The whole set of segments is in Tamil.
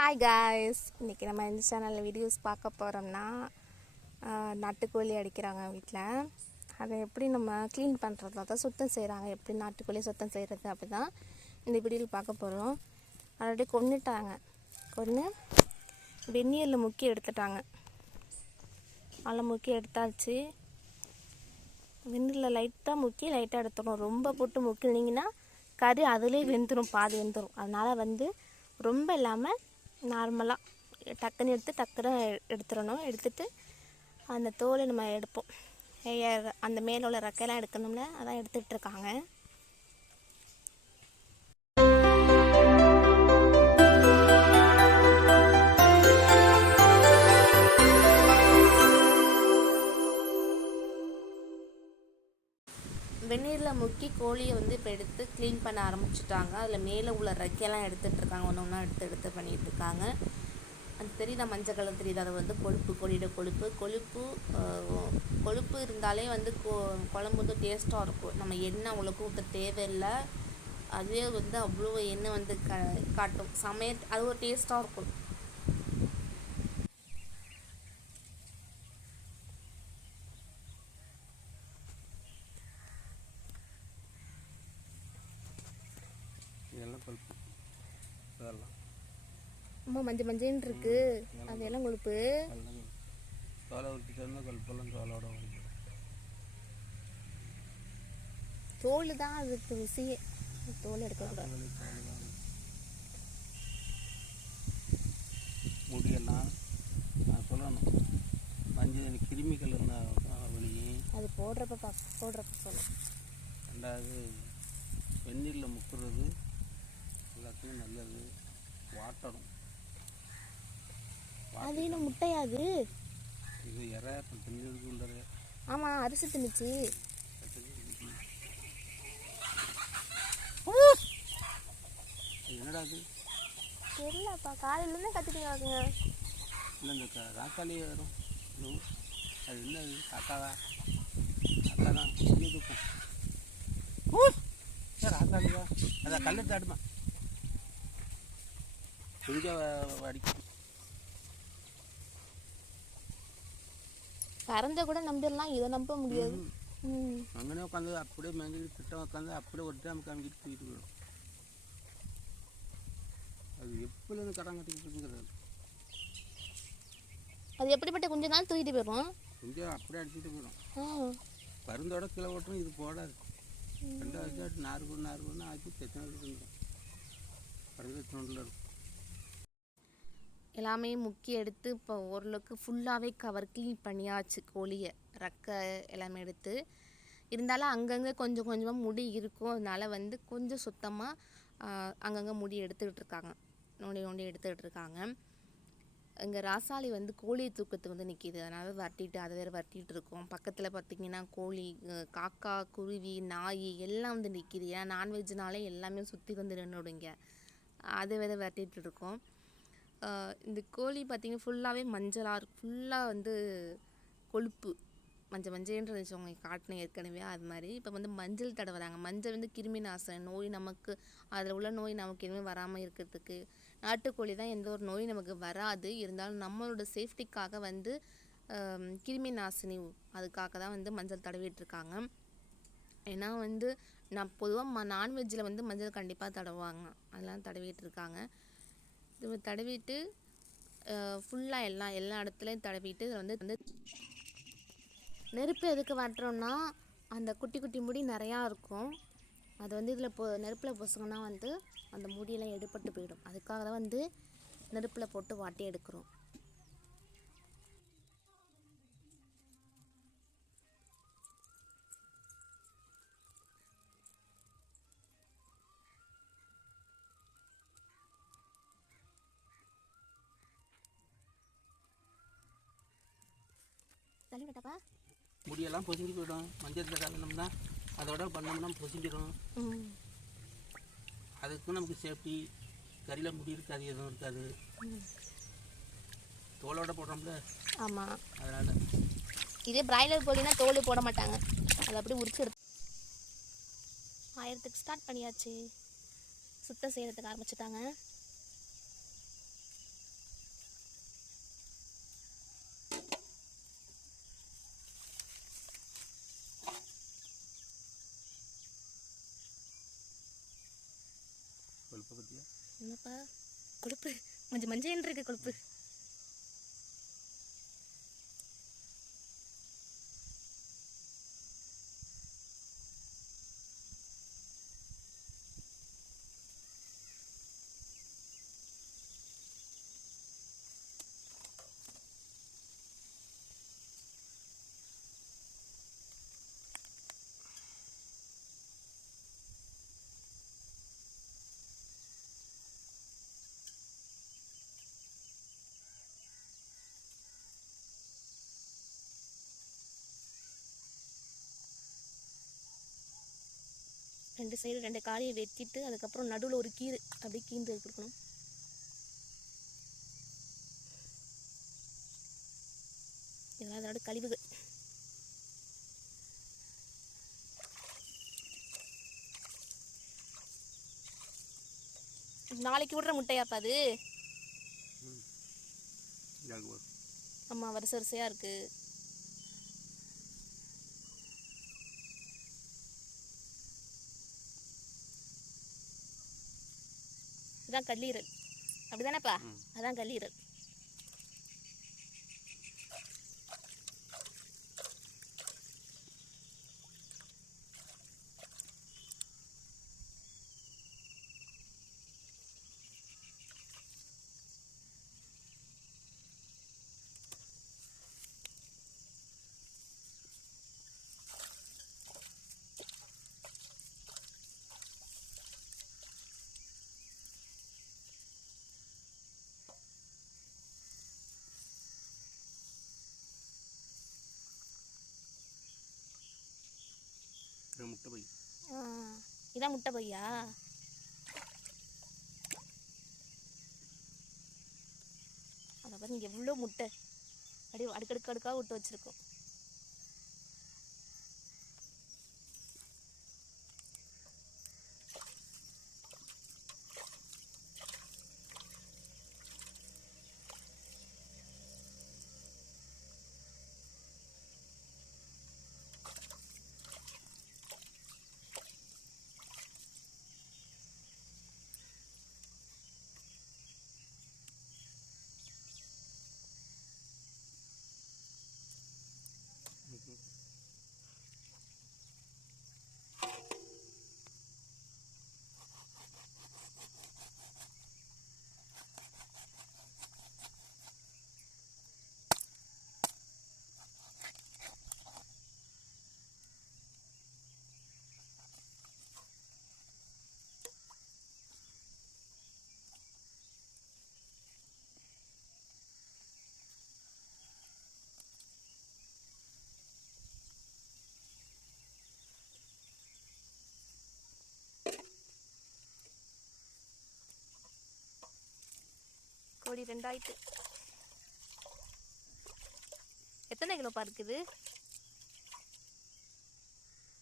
ஹாய் காய்ஸ் இன்றைக்கி நம்ம இந்த சேனலில் வீடியோஸ் பார்க்க போகிறோம்னா நாட்டுக்கோழி அடிக்கிறாங்க வீட்டில் அதை எப்படி நம்ம க்ளீன் பண்ணுறது தான் சுத்தம் செய்கிறாங்க எப்படி நாட்டுக்கோழி சுத்தம் செய்கிறது அப்படி தான் இந்த வீடியோவில் பார்க்க போகிறோம் ஆல்ரெடி கொண்டுட்டாங்க கொன்று வெந்நீரில் முக்கி எடுத்துட்டாங்க. அதில் முக்கி எடுத்தாச்சு. வெந்நீரில் லைட்டாக முக்கி லைட்டாக எடுத்துடணும். ரொம்ப போட்டு முக்கினீங்கன்னா கறி அதிலே வெந்துடும் பாதி வெந்துடும் அதனால் வந்து ரொம்ப இல்லாமல் நார்மலாக டக்குன்னு எடுத்து டக்குன்னு எடுத்துடணும். எடுத்துட்டு அந்த தோலை நம்ம எடுப்போம். ஏ- அந்த மேலே உள்ள ரெக்கையெல்லாம் எடுக்கணும்ல அதான் எடுத்துகிட்ருக்காங்க வெந்நீரில் முக்கி கோழியை வந்து இப்போ எடுத்து க்ளீன் பண்ண ஆரம்பிச்சிட்டாங்க. அதில் மேலே உள்ள ரெக்கையெல்லாம் எடுத்துகிட்ருக்காங்க ஒன்று ஒன்றா எடுத்து எடுத்து பண்ணிகிட்ருக்காங்க இருக்காங்க அது தெரியுதா? மஞ்சள் கலர் தெரியுது? அது வந்து கொழுப்பு கோழியோட கொழுப்பு. கொழுப்பு கொழுப்பு இருந்தாலே வந்து கொ குழம்பு வந்து டேஸ்ட்டாக இருக்கும். நம்ம எண்ணெய் அவ்வளோக்கு ஊற்ற தேவையில்லை. அதுவே வந்து அவ்வளோ எண்ணெய் வந்து க காட்டும். சமையல் அது ஒரு டேஸ்ட்டாக இருக்கும் இதெல்லாம் கொழுப்பு இதெல்லாம் ரொம்ப மஞ்சள் மஞ்சள்னு இருக்கு. அது எல்லாம் கொழுப்பு? தோலை தான் அதுக்கு ருசியே தோல் எடுக்கக்கூடாது முடியெல்லாம் நான் சொல்லணும். மஞ்சள் கிருமிகள் வெளியும் அது போடுறப்ப பா போடுறப்ப சொல்லும் ரெண்டாவது வெந்நீரில் முக்குறது எல்லாத்துக்கும் நல்லது. வாட்டணும் அது என்ன முட்டையாது? இது இறை தின்னுக்கு உள்ள ஆமாம் அரிசி திணிச்சு என்னடா அது தெரியலப்பா காலையிலேருந்து கத்திட்டு இருக்காங்க இல்லை இந்த ராக்காளியே வரும். அது என்ன அது காக்காவா காக்கா தான் ஏ ராக்காளியா அதை கல்லு தாடுமா குஞ்ச அடிக்கும் கறந்த கூட நம்பிடலாம். இதை நம்ப முடியாது. அங்கனே உட்காந்து அப்படியே மேஞ்சிக்கிட்டு கிட்ட உட்காந்து அப்படியே ஒரு டைம் காமிக்கிட்டு தூக்கிட்டு போயிடும். அது எப்போலேருந்து கடன் கட்டிக்கிட்டு இருக்குங்கிறது. அது எப்படிப்பட்ட கொஞ்ச நாள் தூக்கிட்டு போயிடும். குஞ்சம் அப்படியே அடிச்சுட்டு போயிடும். பருந்தோட கிலோ ஓட்டும் இது போடாது. ரெண்டாவது நாறு கூட நாறு கூட ஆக்கி எத்தனை இருந்துடும் பருந்து எத்தனை இருக்கும். எல்லாமே முக்கி எடுத்து இப்போ ஓரளவுக்கு ஃபுல்லாகவே கவர் க்ளீன் பண்ணியாச்சு கோழியை. ரெக்கை எல்லாமே எடுத்து. இருந்தாலும் அங்கங்கே கொஞ்சம் கொஞ்சமாக முடி இருக்கும். அதனால வந்து கொஞ்சம் சுத்தமாக அங்கங்கே முடி எடுத்துக்கிட்டு இருக்காங்க. நோண்டி நோண்டி எடுத்துக்கிட்டு இருக்காங்க. இங்கே ராசாலி வந்து கோழியை தூக்கத்துக்கு வந்து நிற்கிது அதனால் வரட்டிட்டு அதை வேறு வரட்டிகிட்டு இருக்கோம். பக்கத்தில் பார்த்திங்கன்னா கோழி காக்கா குருவி நாய் எல்லாம் வந்து நிற்கிது ஏன்னா நான்வெஜ்னாலே எல்லாமே சுற்றி வந்து நின்றுடுங்க அதை வேறு வரட்டிட்டு இருக்கோம். இந்த கோழி பார்த்தீங்கன்னா ஃபுல்லாகவே மஞ்சளாக இருக்கும். ஃபுல்லாக வந்து கொழுப்பு. மஞ்சள் மஞ்சள்னு இருந்துச்சு உங்களுக்கு காட்டினேன் ஏற்கனவே அது மாதிரி. இப்போ வந்து மஞ்சள் தடவுறாங்க. மஞ்சள் வந்து கிருமி நாசம். நோய் நமக்கு அதில் உள்ள நோய் நமக்கு எதுவுமே வராமல் இருக்கிறதுக்கு. நாட்டுக்கோழி தான் எந்த ஒரு நோய் நமக்கு வராது. இருந்தாலும் நம்மளோட சேஃப்டிக்காக வந்து கிருமி நாசினி அதுக்காக தான் வந்து மஞ்சள் தடவிட்டு இருக்காங்க. ஏன்னா வந்து நான் பொதுவாக ம நான்வெஜ்ஜில் வந்து மஞ்சள் கண்டிப்பாக தடவுவாங்க. அதெல்லாம் தடவிட்டு இருக்காங்க. தடவிட்டு ஃபுல்லாக எல்லாம் எல்லா இடத்துலையும் தடவிட்டு இதில் வந்து வந்து நெருப்பு எதுக்கு வாட்டுறோம்னா அந்த குட்டி குட்டி முடி நிறையா இருக்கும். அது வந்து இதில் பொ நெருப்பில் பொசுங்கன்னா வந்து அந்த முடியெல்லாம் எடுப்பட்டு போயிடும். அதுக்காக தான் வந்து நெருப்பில் போட்டு வாட்டி எடுக்கிறோம். தள்ளி விட்டப்பா முடியெல்லாம் பொசுங்கி போயிடும். மஞ்சள் கலந்தோம்னா அதோட பண்ணோம்னா பொசுங்கிடும். அதுக்கும் நமக்கு சேஃப்டி கறியில் முடி இருக்காது எதுவும் இருக்காது. தோலோட போடுறோம்ல. ஆமாம் அதனால். இதே பிராய்லர் கோழினா தோல் போட மாட்டாங்க. அதை அப்படியே உரிச்சு எடுத்து ஆயிரத்துக்கு ஸ்டார்ட் பண்ணியாச்சு. சுத்தம் செய்கிறதுக்கு ஆரம்பிச்சிட்டாங்க. பார்த்தியா என்னப்பா? கொழுப்பு. மஞ்சள் மஞ்சள் இருக்கு கொழுப்பு. ரெண்டு சைடு ரெண்டு காலையை வெட்டிட்டு அதுக்கப்புறம் நடுவில் ஒரு கீறு அப்படியே கீந்து கொடுக்கணும். இதெல்லாம் அதோட கழிவுகள். நாளைக்கு விடுற முட்டையாப்பா அது? ஆமாம் வரிசை வரிசையாக இருக்குது இதான் கல்லீரல். அப்படிதானேப்பா. அதான் கல்லீரல். முட்டை பை இதான் முட்டை பையா அதை பாருங்க எவ்வளோ முட்டை. அப்படியே அடுக்கடுக்கு அடுக்காக விட்டு வச்சிருக்கோம். கோடி ரெண்டாயிட்டு. எத்தனை கிலோப்பா இருக்குது?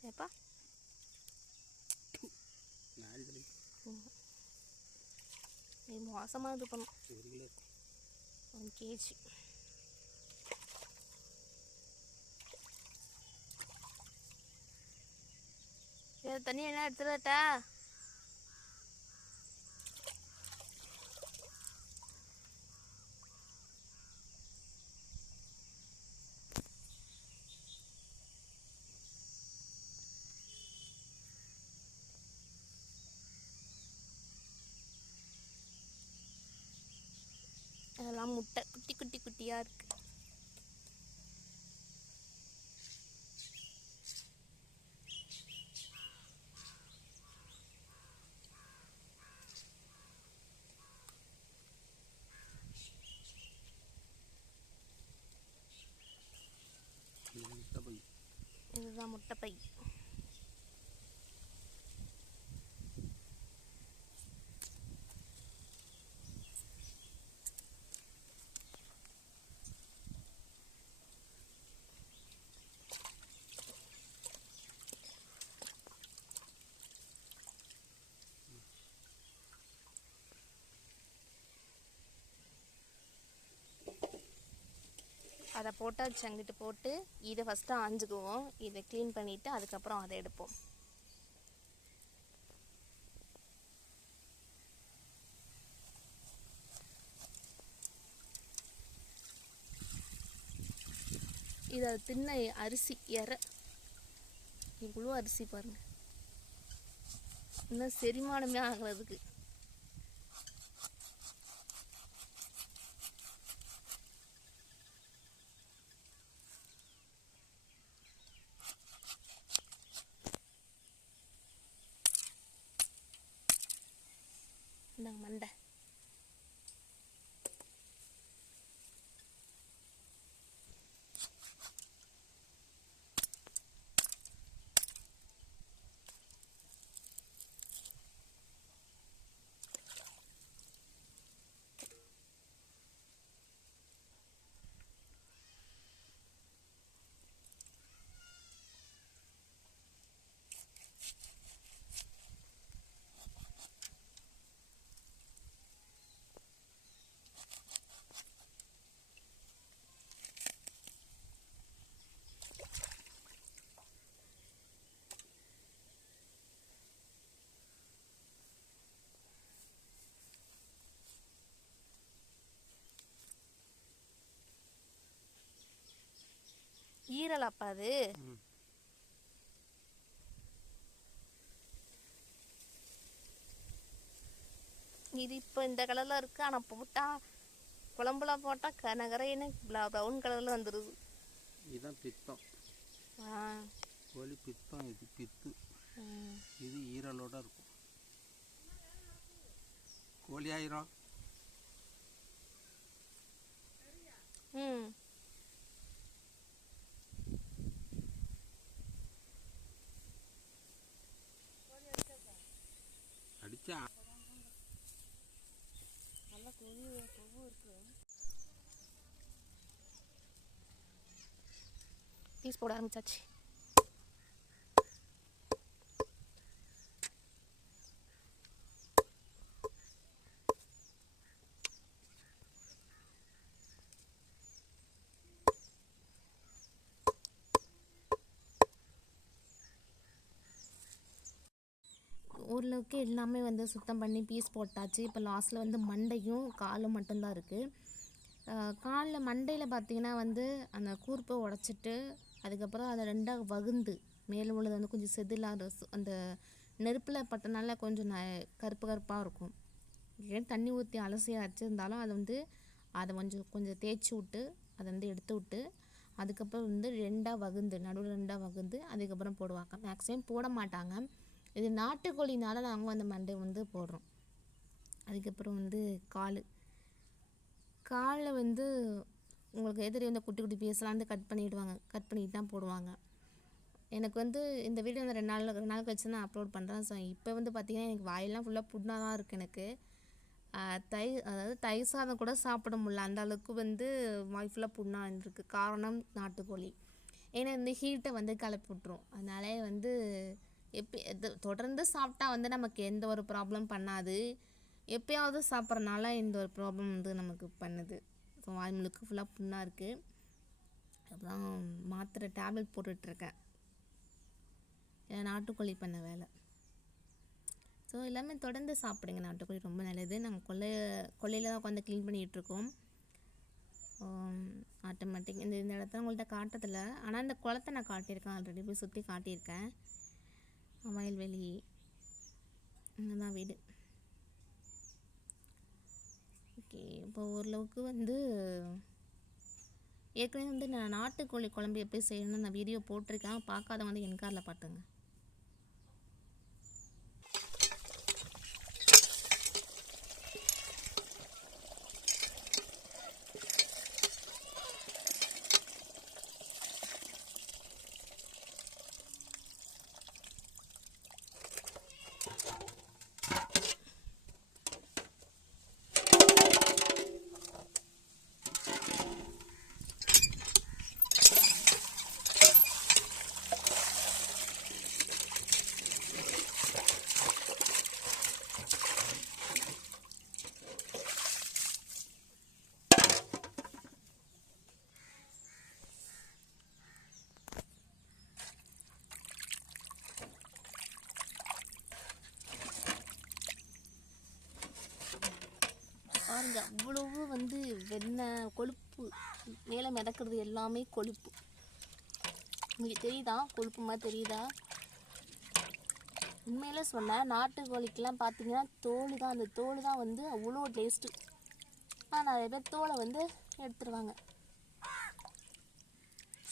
ஏப்பா? இது மோசமாக இது பண்ணும். One KG. தண்ணி என்ன எடுத்துடட்டா அதெல்லாம் முட்டை குட்டி குட்டி குட்டியாக இருக்கு. இதுதான் முட்டைப்பை. அதை போட்டாச்சு அங்கிட்டு போட்டு இதை ஃபஸ்ட்டு ஆஞ்சுக்குவோம் இதை க்ளீன் பண்ணிவிட்டு அதுக்கப்புறம் அதை எடுப்போம். இதை தின்ன அரிசி இற. இவ்வளோ அரிசி பாருங்கள் இன்னும் செரிமானமே ஆகலை ஈரலாப்பா அது. ம். இது இப்போ இந்த கலரில் இருக்கு. ஆனால் போட்டா குழம்புல போட்டால் கனகரைன்னு ப்ரௌன் கலரில் வந்துடுது இதுதான் பித்தம். ஆ. கோழி பித்தம் இது பித்து. இது ஈரலோட இருக்கும். கோழி ஆயிரம். ம். பீஸ் போட ஆரம்பிச்சாச்சு. அளவுக்கு எல்லாமே வந்து சுத்தம் பண்ணி பீஸ் போட்டாச்சு. இப்போ லாஸ்ட்டில் வந்து மண்டையும் காலும் மட்டும்தான் இருக்குது காலில் மண்டையில் பார்த்தீங்கன்னா வந்து அந்த கூர்ப்பை உடச்சிட்டு அதுக்கப்புறம் அதை ரெண்டாக வகுந்து மேலே உள்ளது வந்து கொஞ்சம் செதிலாக அந்த நெருப்பில் பட்டனால கொஞ்சம் ந கருப்பு கருப்பாக இருக்கும். ஏன் தண்ணி ஊற்றி அலசியாக வச்சுருந்தாலும் அதை வந்து அதை கொஞ்சம் கொஞ்சம் தேய்ச்சி விட்டு அதை வந்து எடுத்து விட்டு அதுக்கப்புறம் வந்து ரெண்டாக வகுந்து நடுவில் ரெண்டாக வகுந்து அதுக்கப்புறம் போடுவாங்க. மேக்ஸிமம் போட மாட்டாங்க. இது நாட்டுக்கோழினால நாங்கள் அந்த மண்டை வந்து போடுறோம். அதுக்கப்புறம் வந்து கால். காலில் வந்து உங்களுக்கு எதிரி இந்த குட்டி குட்டி பீஸ்லாம் வந்து கட் பண்ணிவிடுவாங்க கட் பண்ணிட்டு தான் போடுவாங்க. எனக்கு வந்து இந்த வீடியோ வந்து ரெண்டு நாள் ரெண்டு நாள் கழிச்சு நான் அப்லோட் பண்ணுறேன் ஸோ இப்போ வந்து பார்த்திங்கன்னா எனக்கு வாயெல்லாம் ஃபுல்லாக புண்ணாக தான் இருக்குது எனக்கு. தை அதாவது தயிர் சாதம் கூட சாப்பிட முடியல. அந்த அளவுக்கு வந்து வாய் ஃபுல்லாக புண்ணாக இருந்திருக்கு காரணம் நாட்டுக்கோழி. ஏன்னா இந்த ஹீட்டை வந்து கிளப்பி விட்ரும் அதனாலே வந்து எப்போ எது தொடர்ந்து சாப்பிட்டா வந்து நமக்கு எந்த ஒரு ப்ராப்ளம் பண்ணாது. எப்போயாவது சாப்பிட்றனால இந்த ஒரு ப்ராப்ளம் வந்து நமக்கு பண்ணுது. ஸோ வாய் முழுக்க ஃபுல்லாக புண்ணாக இருக்குது அப்புறம் மாத்திரை டேப்லெட் போட்டுட்ருக்கேன். நாட்டுக்கோழி பண்ண வேலை. ஸோ எல்லாமே தொடர்ந்து சாப்பிடுங்க. நாட்டுக்கோழி ரொம்ப நல்லது. நாங்கள் கொல்லை கொள்ளையில் தான் உட்காந்து க்ளீன் பண்ணிகிட்ருக்கோம் ஆட்டோமேட்டிக் இந்த இந்த இடத்த உங்கள்கிட்ட காட்டதில்லை ஆனால் இந்த குளத்தை நான் காட்டியிருக்கேன். ஆல்ரெடி போய் சுற்றி காட்டியிருக்கேன். வயல்வெளி இங்கே தான் வீடு. ஓகே இப்போ ஓரளவுக்கு வந்து ஏற்கனவே வந்து நான் நாட்டுக்கோழி குழம்பு எப்படி செய்யணும்னு நான் வீடியோ போட்டிருக்கேன். பார்க்காதவங்க வந்து என் காரில் பார்த்துங்க பாருங்க அவ்வளவு வந்து வெண்ணெய் கொழுப்பு மேலே மிதக்கிறது எல்லாமே கொழுப்பு. உங்களுக்கு தெரியுதா? கொழுப்பு மாதிரி தெரியுதா? உண்மையில சொன்னேன் நாட்டுக்கோழிக்கெல்லாம் பார்த்தீங்கன்னா தோல் தான் அந்த தோல் தான் வந்து அவ்வளோ டேஸ்ட்டு ஆனால் நிறைய பேர் தோலை வந்து எடுத்துருவாங்க.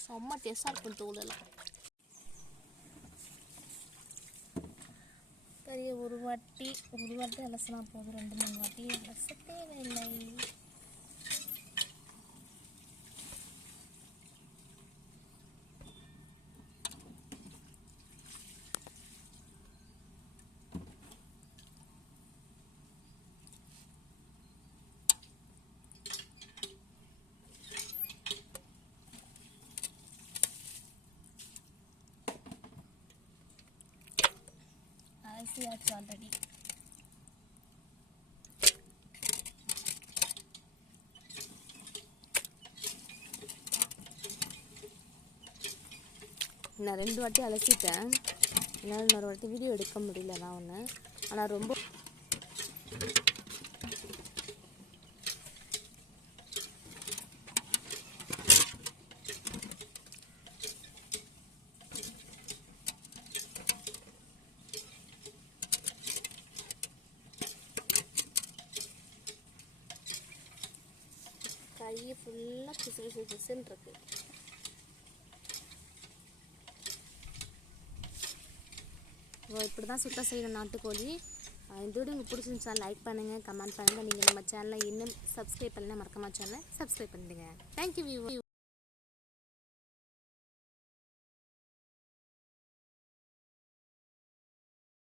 செம்ம டேஸ்டாக இருக்கும் தோலெல்லாம். எல்லாம் ஒரு வாட்டி ஒரு வாட்டி அலசலாம் போதும் ரெண்டு மூணு வாட்டி அலச தேவையில்லை அலசியாச்சு ஆல்ரெடி நான் ரெண்டு வாட்டி அலசிட்டேன். என்னால் இன்னொரு வாட்டி வீடியோ எடுக்க முடியல நான் ஒன்று ஆனால் ரொம்ப கையை ஃபுல்லாக பிசு பிசு பிசுன்னு இருக்கு ஓ இப்படி தான் சுத்தம் செய்யணும் நாட்டுக்கோழி இந்த வீடியோ உங்களுக்கு பிடிச்சிருந்துச்சா லைக் பண்ணுங்கள் கமெண்ட் பண்ணுங்கள் நீங்கள் நம்ம சேனலை இன்னும் சப்ஸ்கிரைப் பண்ணலாம் மறக்காம சேனலை சப்ஸ்கிரைப் பண்ணிடுங்க. Thank you view